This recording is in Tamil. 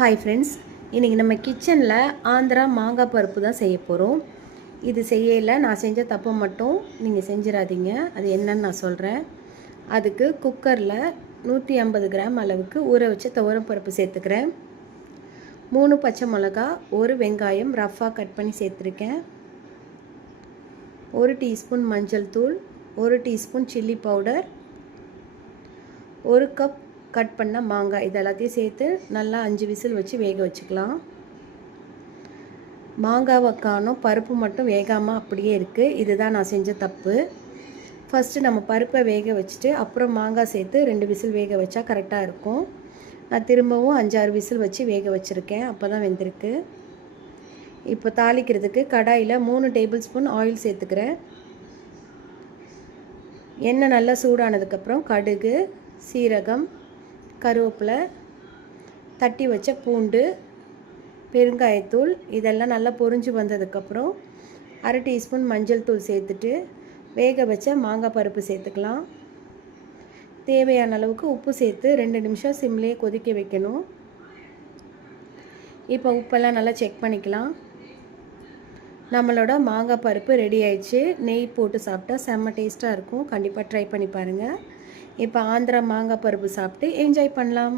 ஹாய் ஃப்ரெண்ட்ஸ், இன்றைக்கி நம்ம கிச்சனில் ஆந்திரா மாங்காய் பருப்பு தான் செய்ய போகிறோம். இது செய்யலை, நான் செஞ்ச தப்பை மட்டும் நீங்கள் செஞ்சிடாதீங்க. அது என்னன்னு நான் சொல்கிறேன். அதுக்கு குக்கரில் 150 கிராம் அளவுக்கு ஊற வச்ச துவரம் பருப்பு சேர்த்துக்கிறேன். 3 பச்சை மிளகா, 1 வெங்காயம் ரஃப்பாக கட் பண்ணி சேர்த்துருக்கேன். 1 டீஸ்பூன் மஞ்சள் தூள், 1 teaspoon chilli powder, 1 cup cut பண்ண மாங்காய், இது எல்லாத்தையும் சேர்த்து நல்லா 5 விசில் வச்சு வேக வச்சுக்கலாம். மாங்காவை காணும், பருப்பு மட்டும் வேகாமல் அப்படியே இருக்குது. இதுதான் நான் செஞ்ச தப்பு. ஃபஸ்ட்டு நம்ம பருப்பை வேக வச்சுட்டு அப்புறம் மாங்காய் சேர்த்து 2 விசில் வேக வச்சா கரெக்டாக இருக்கும். நான் திரும்பவும் 5-6 விசில் வச்சு வேக வச்சுருக்கேன், அப்போ தான் வெந்திருக்கு. இப்போ தாளிக்கிறதுக்கு கடாயில் 3 டேபிள் ஸ்பூன் ஆயில் சேர்த்துக்கிறேன். எண்ணெய் நல்லா சூடானதுக்கப்புறம் கடுகு, சீரகம், கருவேப்பிலை, தட்டி வச்ச பூண்டு, பெருங்காயத்தூள் இதெல்லாம் நல்லா பொரிஞ்சு வந்ததுக்கப்புறம் 1/2 டீஸ்பூன் மஞ்சள் தூள் சேர்த்துட்டு வேக வச்ச மாங்காய் பருப்பு சேர்த்துக்கலாம். தேவையான அளவுக்கு உப்பு சேர்த்து 2 நிமிஷம் சிம்லேயே கொதிக்க வைக்கணும். இப்போ உப்பெல்லாம் நல்லா செக் பண்ணிக்கலாம். நம்மளோட மாங்காய் பருப்பு ரெடி ஆயிடுச்சு. நெய் போட்டு சாப்பிட்டா செம்ம டேஸ்ட்டாக இருக்கும். கண்டிப்பாக ட்ரை பண்ணி பாருங்கள். இப்போ ஆந்திரா மாங்காய் பருப்பு சாப்பிட்டு என்ஜாய் பண்ணலாம்.